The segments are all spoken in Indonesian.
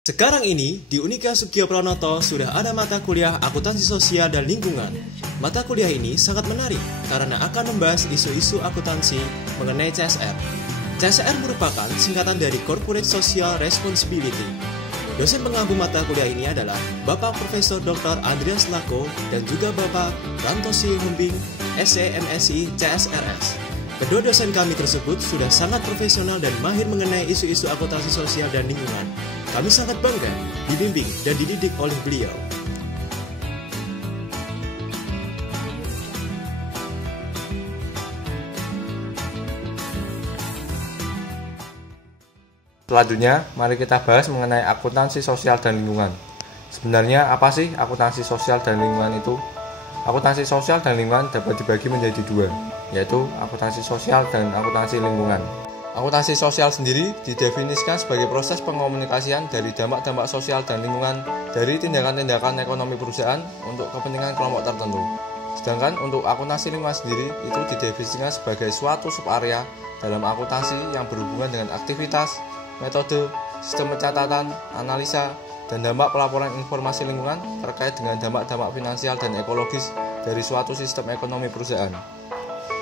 Sekarang ini, di Unika Sugio Pranoto sudah ada mata kuliah Akuntansi Sosial dan Lingkungan. Mata kuliah ini sangat menarik karena akan membahas isu-isu akuntansi mengenai CSR. CSR merupakan singkatan dari Corporate Social Responsibility. Dosen pengampu mata kuliah ini adalah Bapak Profesor Dr. Andreas Lako dan juga Bapak Rantosi Humbing, SE MSI CSRS. Kedua dosen kami tersebut sudah sangat profesional dan mahir mengenai isu-isu akuntansi sosial dan lingkungan. Kami sangat bangga dibimbing dan dididik oleh beliau. Selanjutnya, mari kita bahas mengenai akuntansi sosial dan lingkungan. Sebenarnya apa sih akuntansi sosial dan lingkungan itu? Akuntansi sosial dan lingkungan dapat dibagi menjadi dua, yaitu akuntansi sosial dan akuntansi lingkungan. Akuntansi sosial sendiri didefinisikan sebagai proses pengomunikasian dari dampak-dampak sosial dan lingkungan dari tindakan-tindakan ekonomi perusahaan untuk kepentingan kelompok tertentu. Sedangkan untuk akuntansi lingkungan sendiri itu didefinisikan sebagai suatu subarea dalam akuntansi yang berhubungan dengan aktivitas, metode, sistem pencatatan, analisa, dan dampak pelaporan informasi lingkungan terkait dengan dampak-dampak finansial dan ekologis dari suatu sistem ekonomi perusahaan.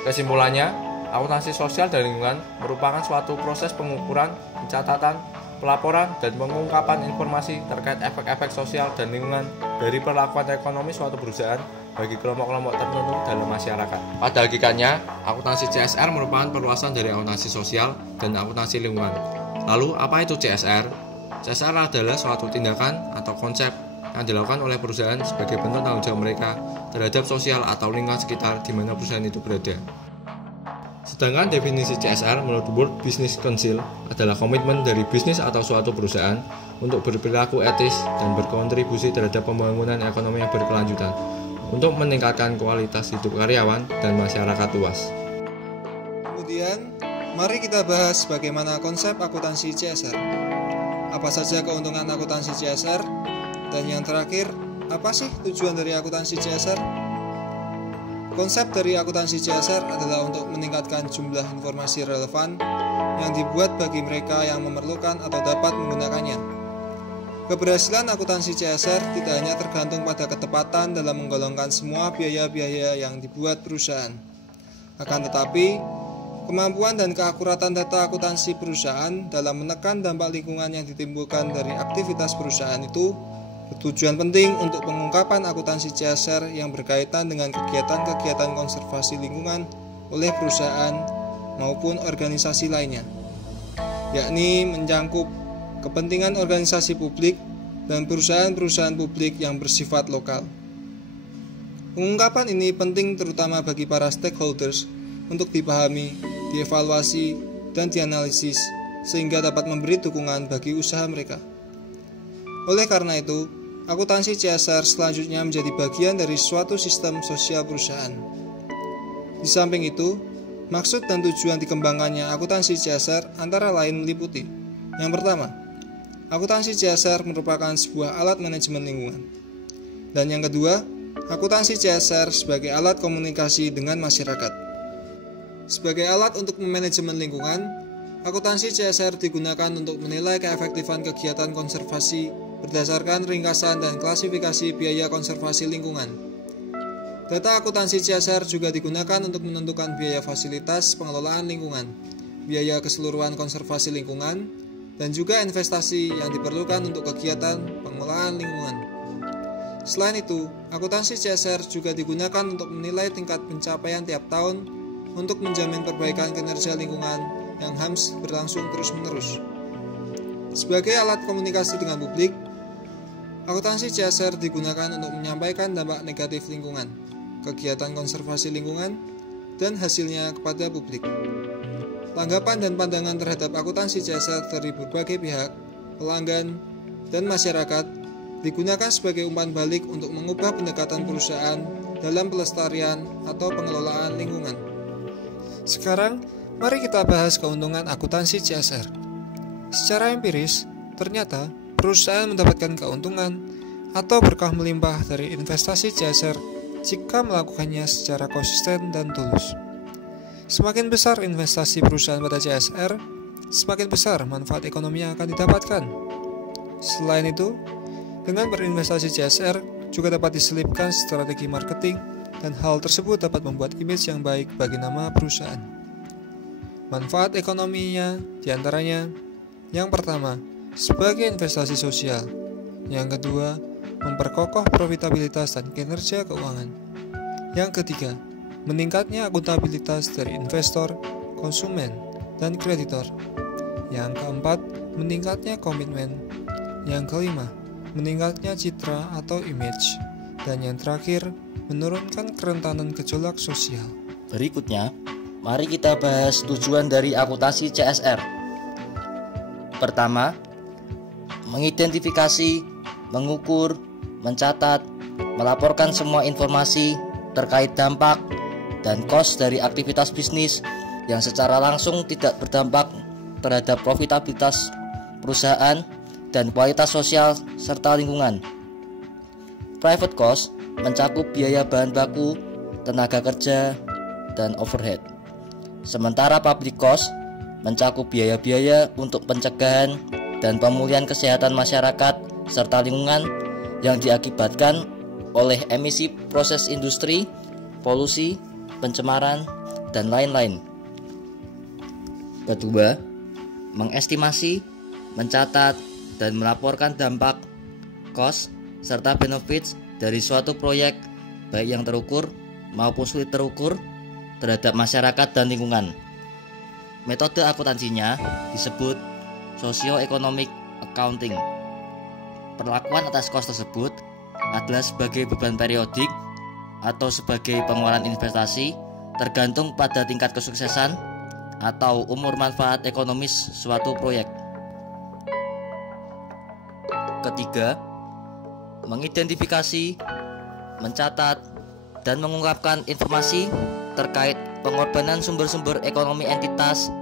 Kesimpulannya, akuntansi sosial dan lingkungan merupakan suatu proses pengukuran, pencatatan, pelaporan, dan pengungkapan informasi terkait efek-efek sosial dan lingkungan dari perlakuan ekonomi suatu perusahaan bagi kelompok-kelompok tertentu dalam masyarakat. Pada hakikatnya, akuntansi CSR merupakan perluasan dari akuntansi sosial dan akuntansi lingkungan. Lalu, apa itu CSR? CSR adalah suatu tindakan atau konsep yang dilakukan oleh perusahaan sebagai bentuk tanggung jawab mereka terhadap sosial atau lingkungan sekitar di mana perusahaan itu berada. Sedangkan definisi CSR menurut World Business Council adalah komitmen dari bisnis atau suatu perusahaan untuk berperilaku etis dan berkontribusi terhadap pembangunan ekonomi yang berkelanjutan untuk meningkatkan kualitas hidup karyawan dan masyarakat luas. Kemudian, mari kita bahas bagaimana konsep akuntansi CSR. Apa saja keuntungan akuntansi CSR? Dan yang terakhir, apa sih tujuan dari akuntansi CSR? Konsep dari akuntansi CSR adalah untuk meningkatkan jumlah informasi relevan yang dibuat bagi mereka yang memerlukan atau dapat menggunakannya. Keberhasilan akuntansi CSR tidak hanya tergantung pada ketepatan dalam menggolongkan semua biaya-biaya yang dibuat perusahaan. Akan tetapi, kemampuan dan keakuratan data akuntansi perusahaan dalam menekan dampak lingkungan yang ditimbulkan dari aktivitas perusahaan itu bertujuan penting untuk pengungkapan akuntansi CSR yang berkaitan dengan kegiatan-kegiatan konservasi lingkungan oleh perusahaan maupun organisasi lainnya, yakni mencangkup kepentingan organisasi publik dan perusahaan-perusahaan publik yang bersifat lokal. Pengungkapan ini penting terutama bagi para stakeholders untuk dipahami, dievaluasi, dan dianalisis sehingga dapat memberi dukungan bagi usaha mereka. Oleh karena itu, akuntansi CSR selanjutnya menjadi bagian dari suatu sistem sosial perusahaan. Di samping itu, maksud dan tujuan dikembangkannya akuntansi CSR antara lain meliputi: yang pertama, akuntansi CSR merupakan sebuah alat manajemen lingkungan. Dan yang kedua, akuntansi CSR sebagai alat komunikasi dengan masyarakat. Sebagai alat untuk memanajemen lingkungan, akuntansi CSR digunakan untuk menilai keefektifan kegiatan konservasi berdasarkan ringkasan dan klasifikasi biaya konservasi lingkungan. Data akuntansi CSR juga digunakan untuk menentukan biaya fasilitas pengelolaan lingkungan, biaya keseluruhan konservasi lingkungan, dan juga investasi yang diperlukan untuk kegiatan pengelolaan lingkungan. Selain itu, akuntansi CSR juga digunakan untuk menilai tingkat pencapaian tiap tahun untuk menjamin perbaikan kinerja lingkungan yang harus berlangsung terus-menerus. Sebagai alat komunikasi dengan publik, akuntansi CSR digunakan untuk menyampaikan dampak negatif lingkungan, kegiatan konservasi lingkungan, dan hasilnya kepada publik. Tanggapan dan pandangan terhadap akuntansi CSR dari berbagai pihak, pelanggan, dan masyarakat digunakan sebagai umpan balik untuk mengubah pendekatan perusahaan dalam pelestarian atau pengelolaan lingkungan. Sekarang, mari kita bahas keuntungan akuntansi CSR. Secara empiris, ternyata perusahaan mendapatkan keuntungan atau berkah melimpah dari investasi CSR jika melakukannya secara konsisten dan tulus. Semakin besar investasi perusahaan pada CSR, semakin besar manfaat ekonomi yang akan didapatkan. Selain itu, dengan berinvestasi CSR juga dapat diselipkan strategi marketing dan hal tersebut dapat membuat image yang baik bagi nama perusahaan. Manfaat ekonominya diantaranya, yang pertama, sebagai investasi sosial. Yang kedua, memperkokoh profitabilitas dan kinerja keuangan. Yang ketiga, meningkatnya akuntabilitas dari investor, konsumen, dan kreditor. Yang keempat, meningkatnya komitmen. Yang kelima, meningkatnya citra atau image. Dan yang terakhir, menurunkan kerentanan gejolak sosial. Berikutnya, mari kita bahas tujuan dari akuntansi CSR. Pertama, mengidentifikasi, mengukur, mencatat, melaporkan semua informasi terkait dampak dan cost dari aktivitas bisnis yang secara langsung tidak berdampak terhadap profitabilitas perusahaan dan kualitas sosial serta lingkungan. Private cost mencakup biaya bahan baku, tenaga kerja, dan overhead. Sementara public cost mencakup biaya-biaya untuk pencegahan dan pemulihan kesehatan masyarakat serta lingkungan yang diakibatkan oleh emisi proses industri, polusi, pencemaran, dan lain-lain. Kedua, mengestimasi, mencatat, dan melaporkan dampak, cost, serta benefits dari suatu proyek baik yang terukur maupun sulit terukur terhadap masyarakat dan lingkungan. Metode akuntansinya disebut socio-economic accounting. Perlakuan atas cost tersebut adalah sebagai beban periodik atau sebagai pengeluaran investasi tergantung pada tingkat kesuksesan atau umur manfaat ekonomis suatu proyek. Ketiga, mengidentifikasi, mencatat, dan mengungkapkan informasi terkait pengorbanan sumber-sumber ekonomi entitas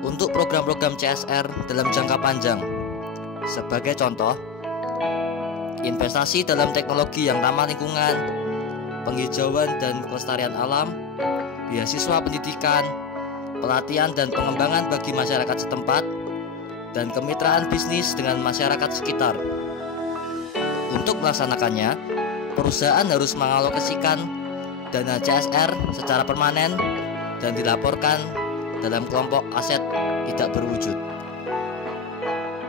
untuk program-program CSR dalam jangka panjang. Sebagai contoh, investasi dalam teknologi yang ramah lingkungan, penghijauan dan kelestarian alam, beasiswa pendidikan, pelatihan dan pengembangan bagi masyarakat setempat, dan kemitraan bisnis dengan masyarakat sekitar. Untuk melaksanakannya, perusahaan harus mengalokasikan dana CSR secara permanen dan dilaporkan dalam kelompok aset tidak berwujud.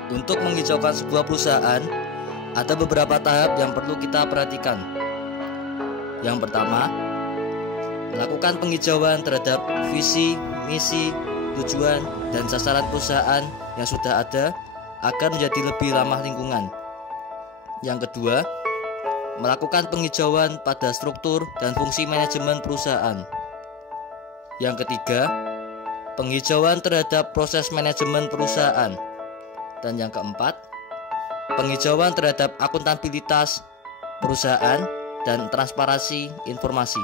Untuk menghijaukan sebuah perusahaan, ada beberapa tahap yang perlu kita perhatikan. Yang pertama, melakukan penghijauan terhadap visi, misi, tujuan, dan sasaran perusahaan yang sudah ada agar menjadi lebih ramah lingkungan. Yang kedua, melakukan penghijauan pada struktur dan fungsi manajemen perusahaan. Yang ketiga, penghijauan terhadap proses manajemen perusahaan. Dan yang keempat, penghijauan terhadap akuntabilitas perusahaan dan transparansi informasi.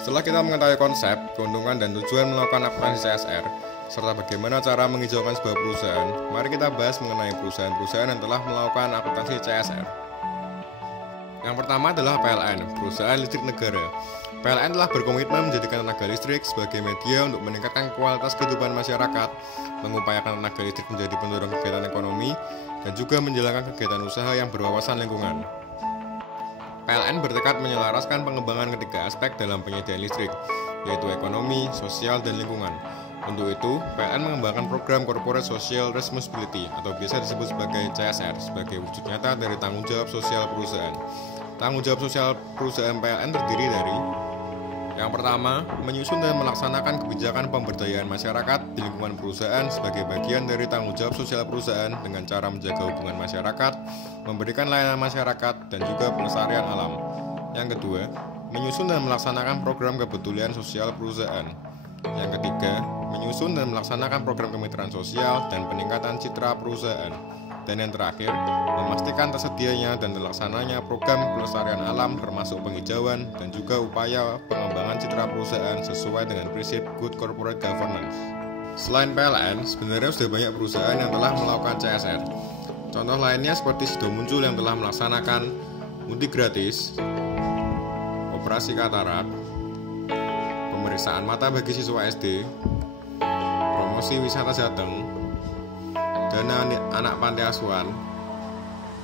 Setelah kita mengetahui konsep, keuntungan dan tujuan melakukan akuntansi CSR, serta bagaimana cara menghijaukan sebuah perusahaan, mari kita bahas mengenai perusahaan-perusahaan yang telah melakukan akuntansi CSR. Yang pertama adalah PLN, Perusahaan Listrik Negara. PLN telah berkomitmen menjadikan tenaga listrik sebagai media untuk meningkatkan kualitas kehidupan masyarakat, mengupayakan tenaga listrik menjadi pendorong kegiatan ekonomi, dan juga menjalankan kegiatan usaha yang berwawasan lingkungan. PLN bertekad menyelaraskan pengembangan ketiga aspek dalam penyediaan listrik, yaitu ekonomi, sosial, dan lingkungan. Untuk itu, PLN mengembangkan program Corporate Social Responsibility atau biasa disebut sebagai CSR sebagai wujud nyata dari tanggung jawab sosial perusahaan. Tanggung jawab sosial perusahaan PLN terdiri dari: yang pertama, menyusun dan melaksanakan kebijakan pemberdayaan masyarakat di lingkungan perusahaan sebagai bagian dari tanggung jawab sosial perusahaan dengan cara menjaga hubungan masyarakat, memberikan layanan masyarakat, dan juga pelestarian alam. Yang kedua, menyusun dan melaksanakan program kepedulian sosial perusahaan. Yang ketiga, menyusun dan melaksanakan program kemitraan sosial dan peningkatan citra perusahaan. Dan yang terakhir, memastikan tersedianya dan terlaksananya program pelestarian alam termasuk penghijauan dan juga upaya pengembangan citra perusahaan sesuai dengan prinsip Good Corporate Governance. Selain PLN, sebenarnya sudah banyak perusahaan yang telah melakukan CSR. Contoh lainnya seperti Sido Muncul yang telah melaksanakan mudik gratis, operasi katarak, pemeriksaan mata bagi siswa SD, promosi wisata Jateng, dana anak panti asuhan,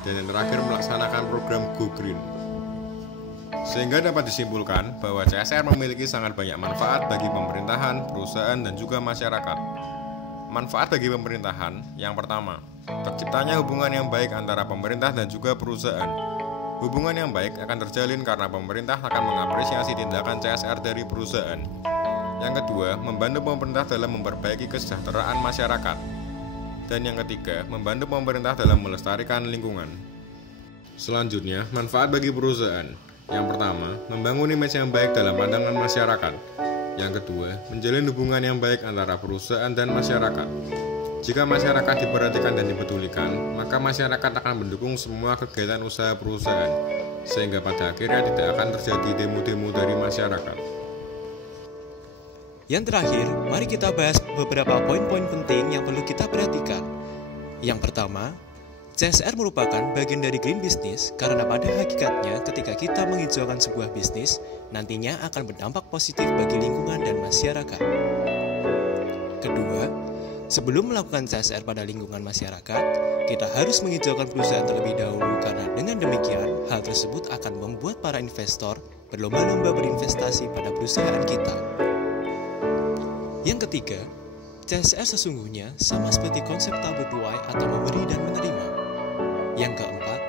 dan yang terakhir melaksanakan program Go Green. Sehingga dapat disimpulkan bahwa CSR memiliki sangat banyak manfaat bagi pemerintahan, perusahaan, dan juga masyarakat. Manfaat bagi pemerintahan, yang pertama, terciptanya hubungan yang baik antara pemerintah dan juga perusahaan. Hubungan yang baik akan terjalin karena pemerintah akan mengapresiasi tindakan CSR dari perusahaan. Yang kedua, membantu pemerintah dalam memperbaiki kesejahteraan masyarakat. Dan yang ketiga, membantu pemerintah dalam melestarikan lingkungan. Selanjutnya, manfaat bagi perusahaan. Yang pertama, membangun image yang baik dalam pandangan masyarakat. Yang kedua, menjalin hubungan yang baik antara perusahaan dan masyarakat. Jika masyarakat diperhatikan dan dipedulikan, maka masyarakat akan mendukung semua kegiatan usaha perusahaan, sehingga pada akhirnya tidak akan terjadi demo-demo dari masyarakat. Yang terakhir, mari kita bahas beberapa poin-poin penting yang perlu kita perhatikan. Yang pertama, CSR merupakan bagian dari green business karena pada hakikatnya ketika kita menghijaukan sebuah bisnis, nantinya akan berdampak positif bagi lingkungan dan masyarakat. Kedua, sebelum melakukan CSR pada lingkungan masyarakat, kita harus menghijaukan perusahaan terlebih dahulu karena dengan demikian, hal tersebut akan membuat para investor berlomba-lomba berinvestasi pada perusahaan kita. Yang ketiga, CSR sesungguhnya sama seperti konsep tabur tuai atau memberi dan menerima. Yang keempat,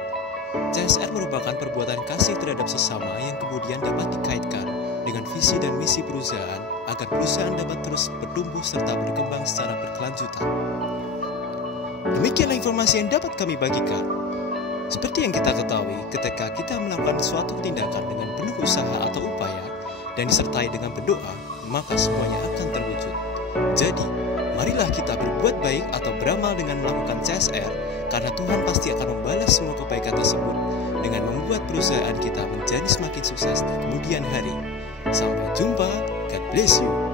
CSR merupakan perbuatan kasih terhadap sesama yang kemudian dapat dikaitkan dengan visi dan misi perusahaan agar perusahaan dapat terus bertumbuh serta berkembang secara berkelanjutan. Demikianlah informasi yang dapat kami bagikan. Seperti yang kita ketahui, ketika kita melakukan suatu tindakan dengan penuh usaha atau upaya dan disertai dengan berdoa, maka semuanya akan terwujud. Jadi, marilah kita berbuat baik atau beramal dengan melakukan CSR, karena Tuhan pasti akan membalas semua kebaikan tersebut dengan membuat perusahaan kita menjadi semakin sukses di kemudian hari. Sampai jumpa, God bless you.